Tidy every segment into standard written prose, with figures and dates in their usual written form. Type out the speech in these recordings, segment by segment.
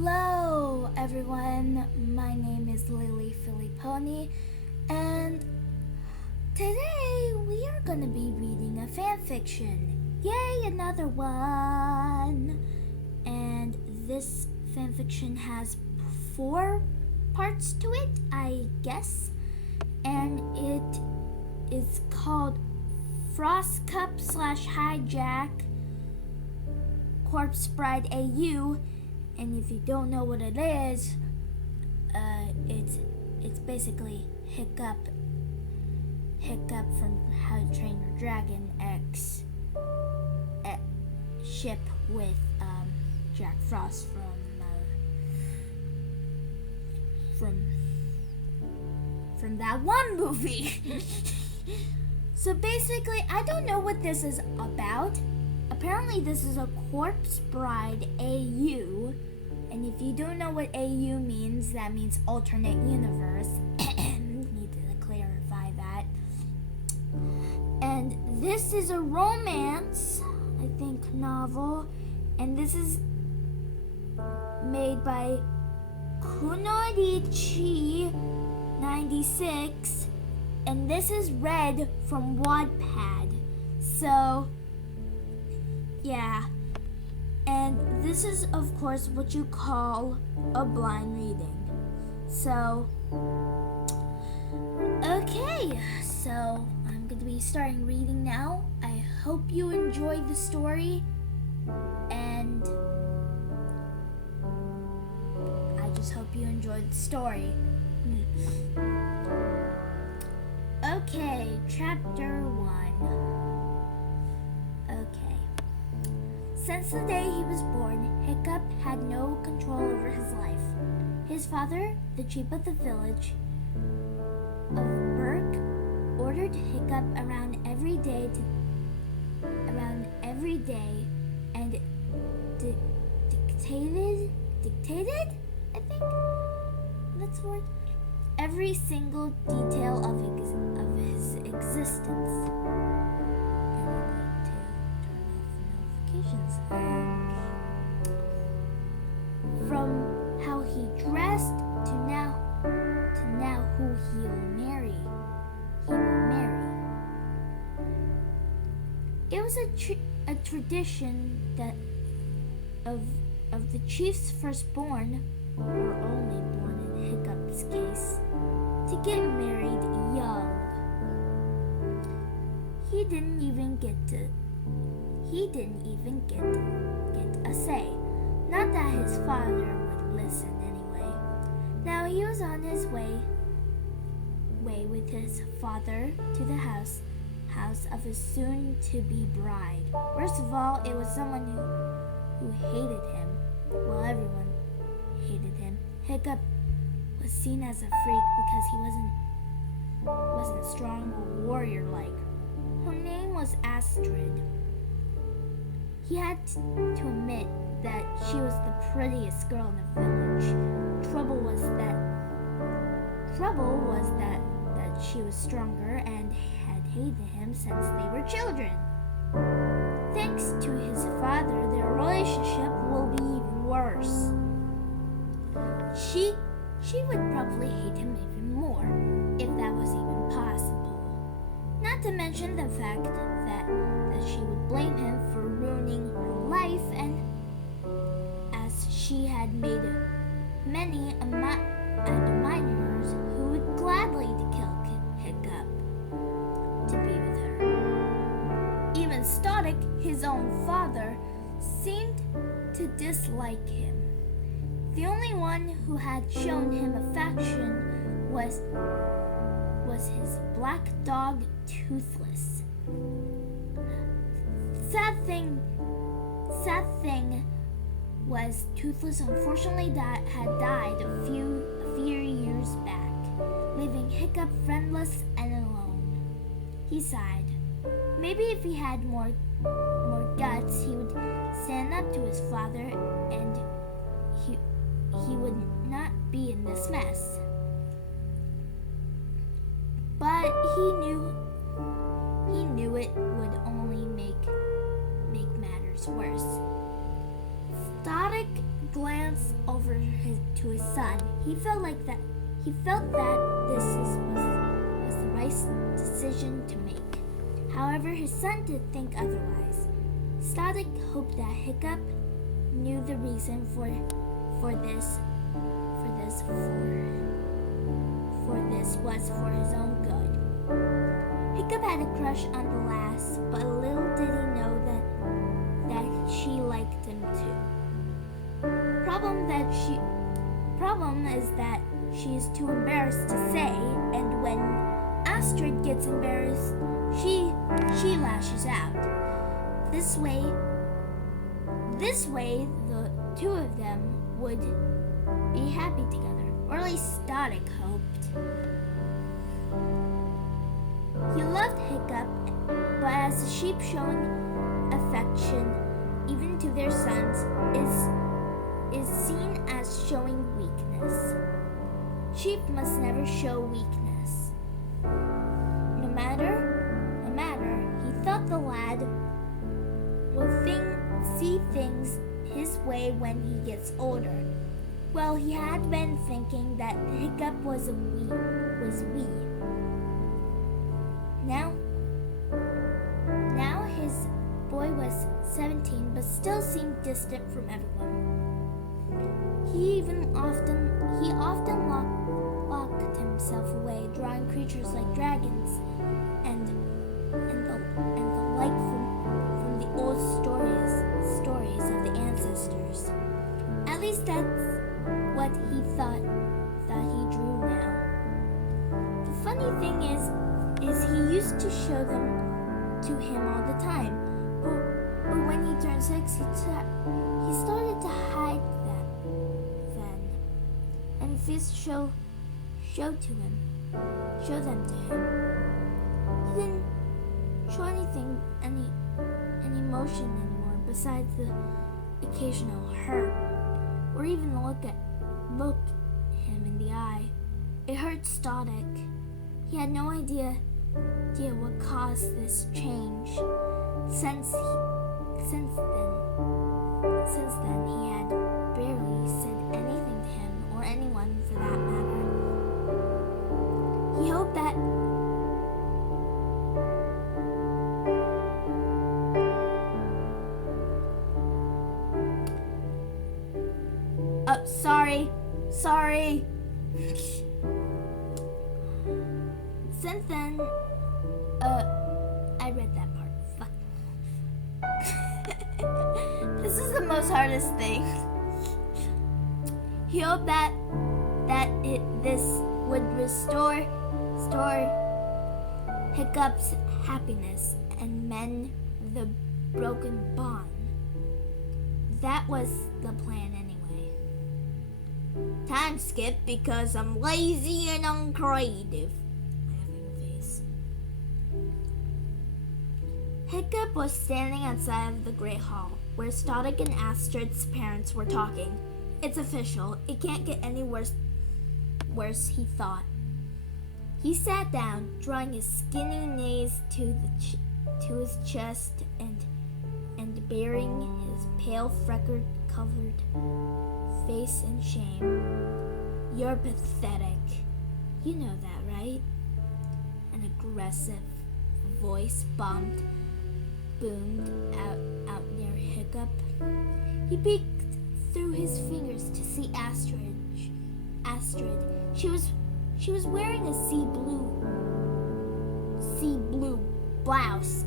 Hello everyone, my name is Lily Filipponi, and today we are going to be reading a fanfiction. Yay, another one! And this fanfiction has 4 parts to it, I guess, and it is called Frost Cup / Hijack Corpse Bride AU. And if you don't know what it is, it's basically Hiccup from How to Train Your Dragon X ship with Jack Frost from that one movie. So basically, I don't know what this is about. Apparently this is a Corpse Bride AU. And if you don't know what AU means, that means alternate universe. Need to clarify that. And this is a romance, I think, novel. And this is made by Kunorichi96. And this is read from Wattpad. So, yeah. And this is, of course, what you call a blind reading. So, okay, so I'm going to be starting reading now. I hope you enjoyed the story, and I just hope you enjoyed the story. Okay, chapter 1. Since the day he was born, Hiccup had no control over his life. His father, the chief of the village of Burke, ordered Hiccup around every day and dictated, I think that's the word, every single detail of his existence. From how he dressed to now who he will marry. It was a tradition that of the chief's firstborn, or only born in Hiccup's case, to get married young. He didn't even get a say. Not that his father would listen anyway. Now he was on his way with his father to the house of his soon-to-be bride. Worst of all, it was someone who hated him. Well, everyone hated him. Hiccup was seen as a freak because he wasn't strong or warrior-like. Her name was Astrid. He had to admit that she was the prettiest girl in the village. Trouble was that she was stronger and had hated him since they were children. Thanks to his father, their relationship will be even worse. She would probably hate him even more, if that was even possible. Not to mention the fact that she would blame him for ruining her life, and as she had made many admirers who would gladly kill Hiccup to be with her. Even Stoddard, his own father, seemed to dislike him. The only one who had shown him affection was his black dog, Toothless. Sad thing was Toothless unfortunately had died a few years back, leaving Hiccup friendless and alone. He sighed. Maybe if he had more guts, he would stand up to his father, and he would not be in this mess. But he knew it would only make matters worse. Stoddard glanced over He felt that was the right decision to make. However, his son did think otherwise. Static hoped that Hiccup knew the reason for this was for his own good. Hiccup had a crush on the lass, but little did he know that she liked him too. Problem is that she is too embarrassed to say, and when Astrid gets embarrassed, she lashes out. This way, the two of them would be happy together, or at least Static hoped. He loved Hiccup, but as the sheep showing affection, even to their sons, is seen as showing weakness. Sheep must never show weakness. No matter, he thought the lad will see things his way when he gets older. Well, he had been thinking that Hiccup was wee. Now his boy was 17, but still seemed distant from everyone. He often locked himself away, drawing creatures like dragons and the like from the old stories of the ancestors. At least that's what he thought he drew now. The funny thing is he used to show them to him all the time, but when he turned 6, he started to hide them then, and refused to show them to him. He didn't show any emotion anymore besides the occasional hurt, or even look him in the eye. It hurt Static. He had no idea what caused this change. Since then he had barely said anything to him, or anyone for that matter. He hoped that sorry. Since then, I read that part. Fuck. This is the most hardest thing. He hoped that this would restore Hiccup's happiness and mend the broken bond. That was the plan anyway. Time skip because I'm lazy and uncreative. Laughing face. Hiccup was standing outside of the Great Hall, where Static and Astrid's parents were talking. It's official. It can't get any worse, he thought. He sat down, drawing his skinny knees to his chest and baring his pale, freckled-covered face in shame. You're pathetic. You know that, right? An aggressive voice boomed out near Hiccup. He peeked through his fingers to see Astrid. She was wearing a sea blue blouse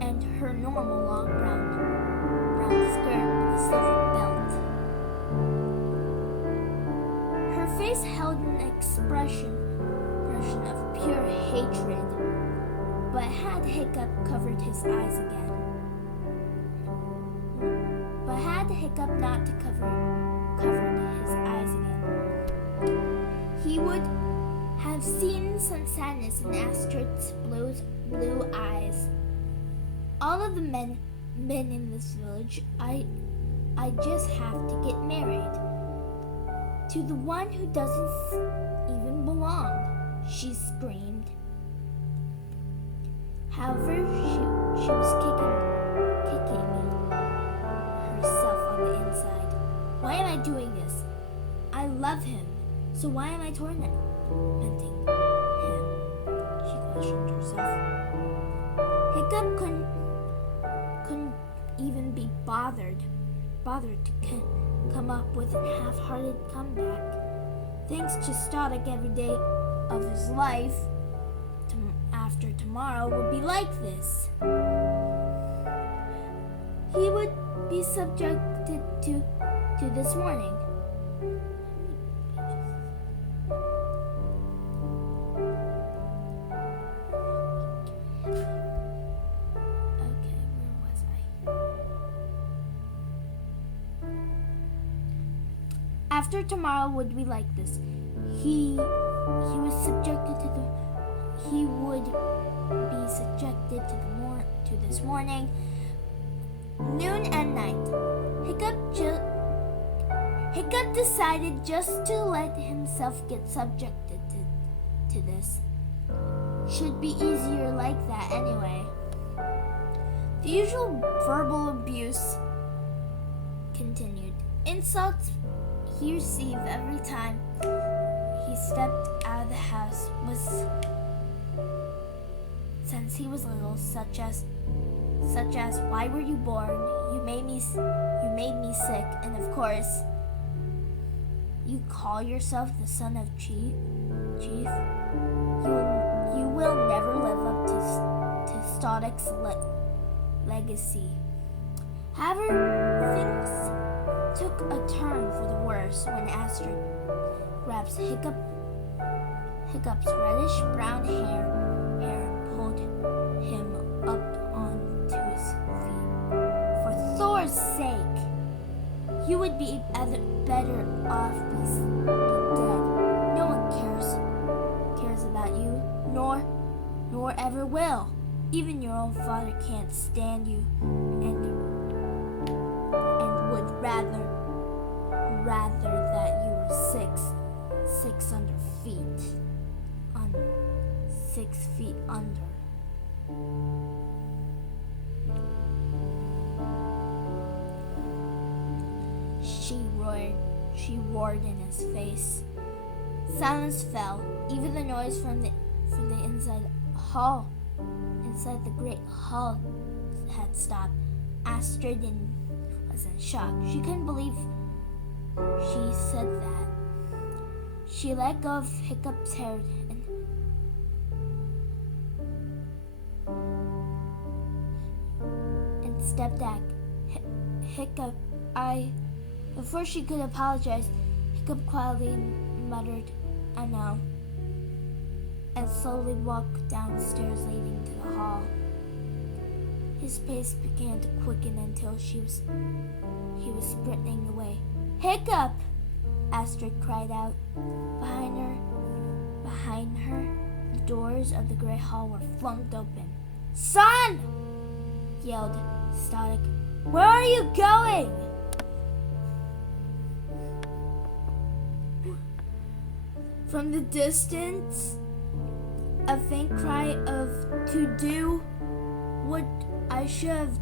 and her normal long brown skirt with a silver belt. Her face held an expression of pure hatred, but had Hiccup covered his eyes again. But had Hiccup not to covered his eyes again, he would have seen some sadness in Astrid's blue eyes. All of the men in this village, I just have to get married to the one who doesn't even belong, she screamed. However, she was kicking herself on the inside. Why am I doing this? I love him So why am I tormenting him? She questioned herself. Hiccup couldn't even be bothered to come up with a half-hearted comeback. Thanks to Stoddard, every day of his life after tomorrow would be like this. He would be subjected to this morning. After tomorrow would be like this. He would be subjected to this morning, noon and night. Hiccup decided just to let himself get subjected to this. Should be easier like that anyway. The usual verbal abuse continued. Insults he received every time he stepped out of the house since he was little, such as why were you born? You made me sick, and of course, you call yourself the son of Chief. You will never live up to Stoddard's legacy. However, things took a turn for the worse when Astrid grabs Hiccup's reddish-brown hair pulled him up onto his feet. For Thor's sake, you would be better off be dead. No one cares about you, nor ever will. Even your own father can't stand you, and would rather that you were 6 feet under. She roared in his face. Silence fell. Even the noise from the inside the great hall had stopped. Astrid was in shock. She couldn't believe she said that. She let go of Hiccup's hair and stepped back. Hiccup, Before she could apologize, Hiccup quietly muttered, "I know," and slowly walked downstairs leading to the hall. His pace began to quicken until he was sprinting away. "Hiccup!" Astrid cried out. Behind her, the doors of the great hall were flung open. "Son!" yelled Stoddard. "Where are you going?" From the distance, a faint cry of "to do what I should have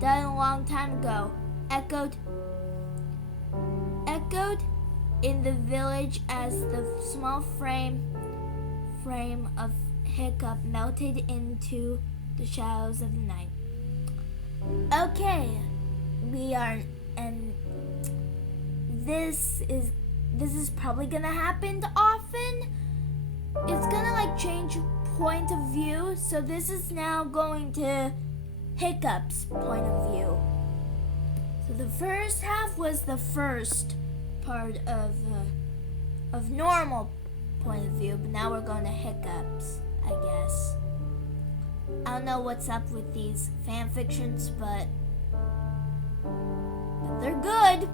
done a long time ago" echoed in the village as the small frame of Hiccup melted into the shadows of the night. Okay, and this is probably gonna happen often. It's gonna change point of view, so this is now going to Hiccup's point of view. So the first half was the first part of normal point of view, but now we're going to Hiccup's, I guess. I don't know what's up with these fan fictions, but they're good.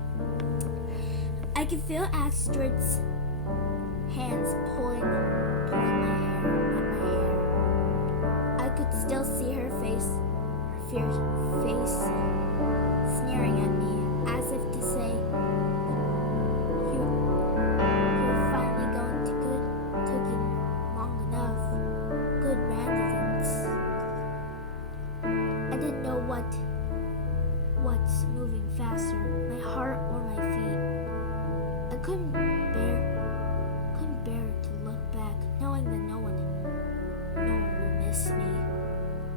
I can feel Astrid's hands pulling my hair. I could still see her face sneering at me, as if to say, "You're finally going to took it long enough. Good randomness." I didn't know what's moving faster, my heart or my feet. I couldn't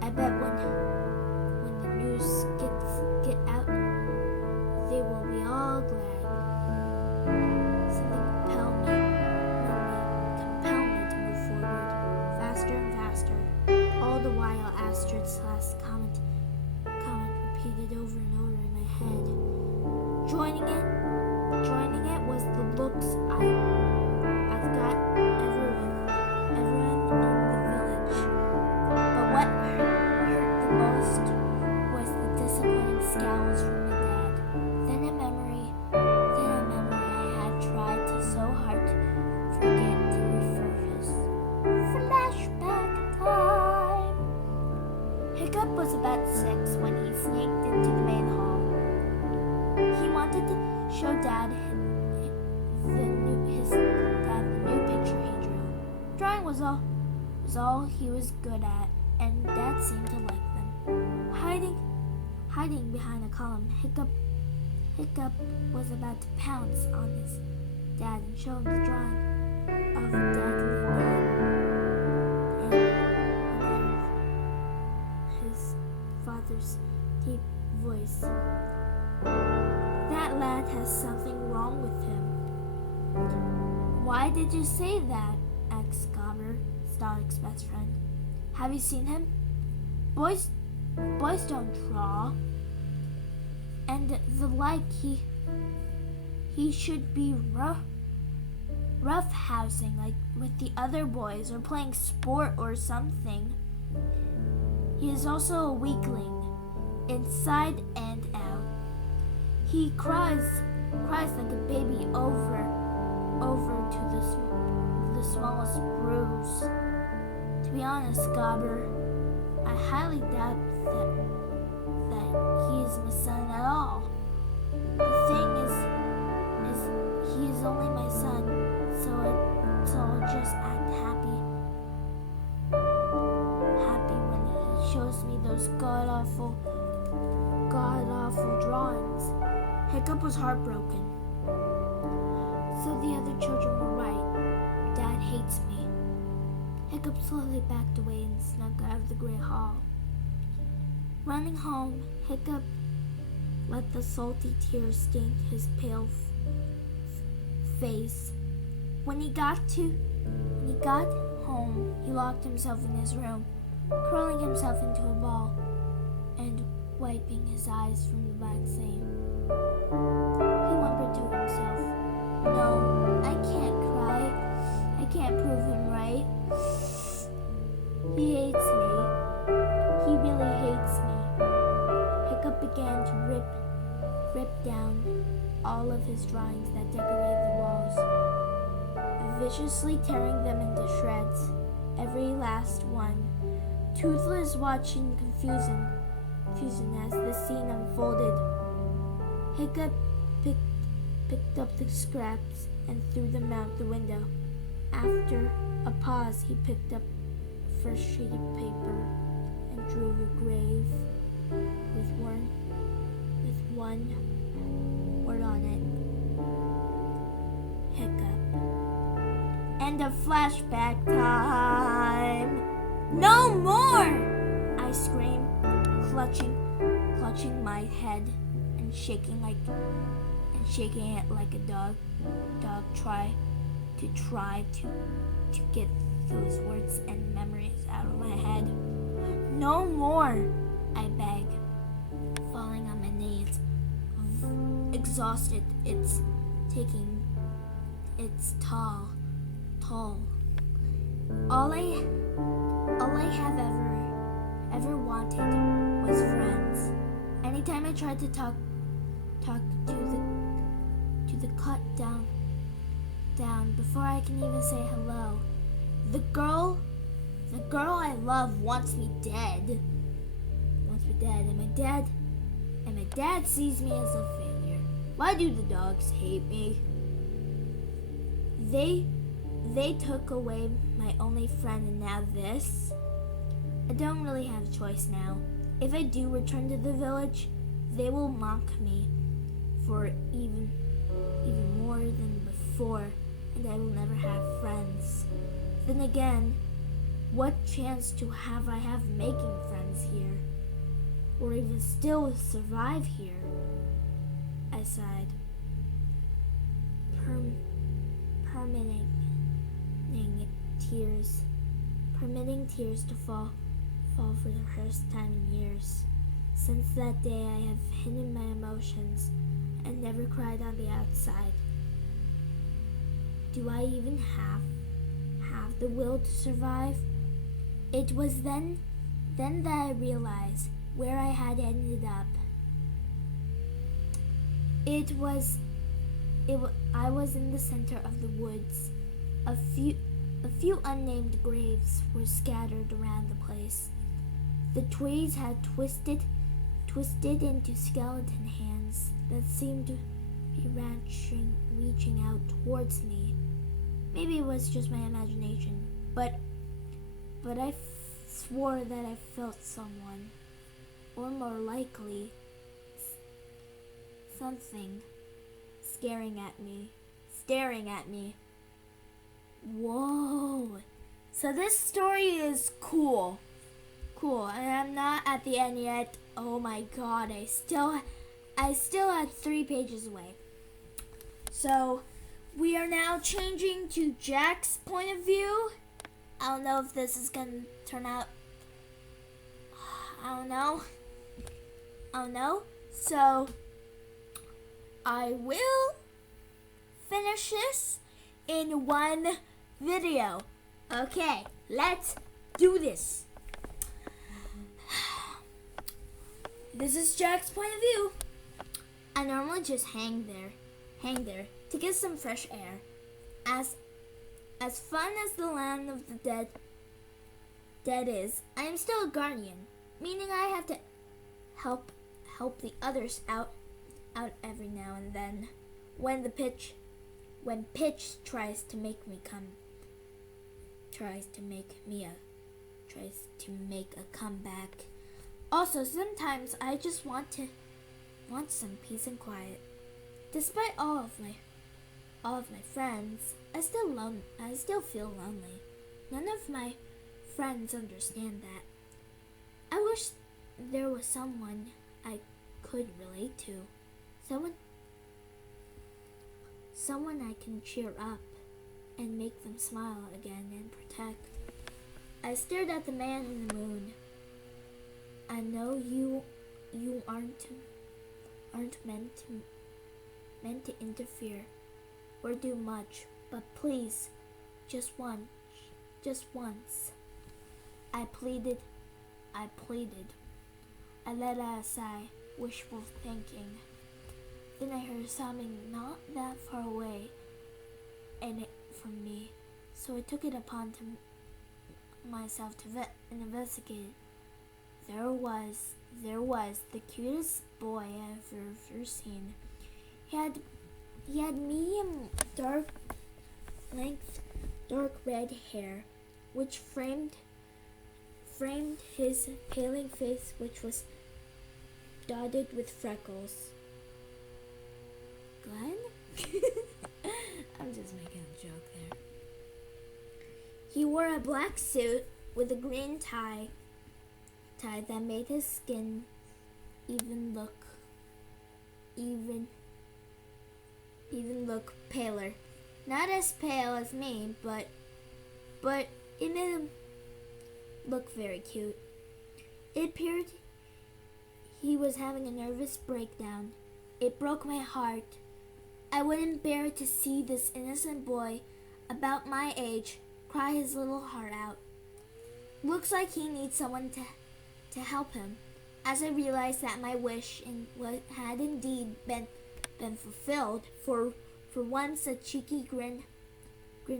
I bet when the news get out, they will be all glad. Something compelled me to move forward, faster and faster. All the while, Astrid's last comment repeated over and over in my head. Joining it was the looks I've got everyone in the village. But what hurt the most was the disappointing scowls from my dad. Then a memory I had tried so hard to forget to resurface. Flashback time. Hiccup was about 6 when he sneaked into the main hall. He wanted to show Dad his new picture he drew. Drawing was all he was good at, and Dad seemed to like them. Hiding behind a column, Hiccup was about to pounce on his dad and show him the drawing of a deadly man. And his father's deep voice. That lad has something wrong with him. Why did you say that? Asked Gobber, Stalic's best friend. Have you seen him? Boys don't draw. And the like, he should be roughhousing like with the other boys or playing sport or something. He is also a weakling, inside and out. He cries like a baby over to the smallest bruise. To be honest, Gobber, I highly doubt that he is my son at all. The thing is he is only my son, so I'll just act happy when he shows me those god awful drawings. Hiccup was heartbroken. So the other children were right. Dad hates me. Hiccup slowly backed away and snuck out of the great hall. Running home, Hiccup let the salty tears stain his pale face. When he got home, he locked himself in his room, curling himself into a ball and wiping his eyes from the back same. He whimpered to himself, "No, I can't cry. I can't prove him right. He hates me. He really hates me." Hiccup began to rip down all of his drawings that decorated the walls, viciously tearing them into shreds, every last one. Toothless watched in confusion as the scene unfolded. Hiccup picked up the scraps and threw them out the window. After a pause, he picked up a fresh sheet of paper and drew a grave with one word on it. Hiccup. End of flashback time. No more! I screamed, clutching my head and shaking it like a dog try to get those words and memories out of my head. No more, I beg, falling on my knees, exhausted. It's taking its toll. All I have ever wanted was friends. Anytime I tried to talk to the cut down before I can even say hello, the girl I love wants me dead. And my dad sees me as a failure. Why do the dogs hate me? They took away my only friend, and now this. I don't really have a choice now. If I do return to the village, they will mock me for even more than before, and I will never have friends. Then again, What chance I have making friends here? Or even still survive here? I sighed. Permitting tears to fall for the first time in years. Since that day, I have hidden my emotions and never cried on the outside. Do I even have the will to survive? It was then that I realized where I had ended up. I was in the center of the woods. A few unnamed graves were scattered around the place. The trees had twisted into skeleton hands that seemed to be reaching out towards me. Maybe it was just my imagination, but I swore that I felt someone, or more likely, something staring at me. Whoa. So this story is cool, and I'm not at the end yet. Oh my god, I still had 3 pages away. So we are now changing to Jack's point of view. I don't know if this is gonna turn out. I don't know. So I will finish this in one video. Okay, let's do this. This is Jack's point of view. I normally just hang there to get some fresh air. As fun as the land of the dead is, I am still a guardian, meaning I have to help the others out every now and then. When pitch tries to make a comeback. Also, sometimes I just want some peace and quiet. Despite all of my friends, I still feel lonely. None of my friends understand that. I wish there was someone I could relate to. Someone I can cheer up and make them smile again and protect. I stared at the man in the moon. I know you aren't meant to interfere or do much, but please, just once. I pleaded. I let out a sigh, wishful thinking. Then I heard sobbing not that far away from me, so I took it upon myself to investigate. There was the cutest boy I've ever seen. He had medium dark red hair, which framed his paling face, which was dotted with freckles. Glenn? I'm just making a joke there. He wore a black suit with a green tie that made his skin even look paler. Not as pale as me, but it made him look very cute. It appeared he was having a nervous breakdown. It broke my heart. I wouldn't bear to see this innocent boy, about my age, cry his little heart out. Looks like he needs someone to help him. As I realized that my wish had indeed been fulfilled, for once a cheeky grin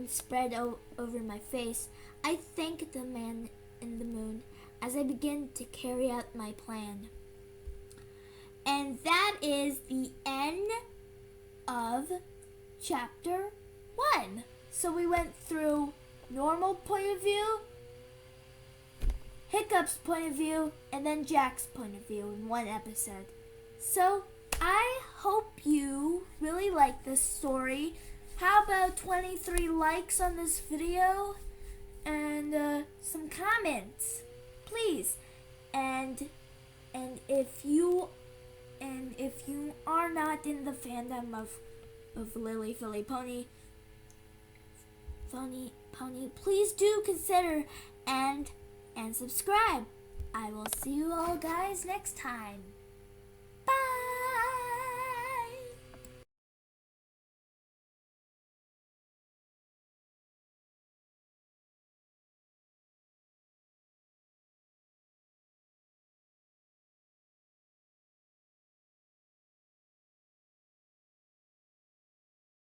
spread over my face, I thanked the man in the moon as I began to carry out my plan. And that is the end of chapter 1. So we went through normal point of view, Hiccup's point of view, and then Jack's point of view in one episode. So I hope you really like this story. How about 23 likes on this video? And some comments, please. And if you are not in the fandom of Lily Philly Pony, please do consider and subscribe. I will see you all guys next time.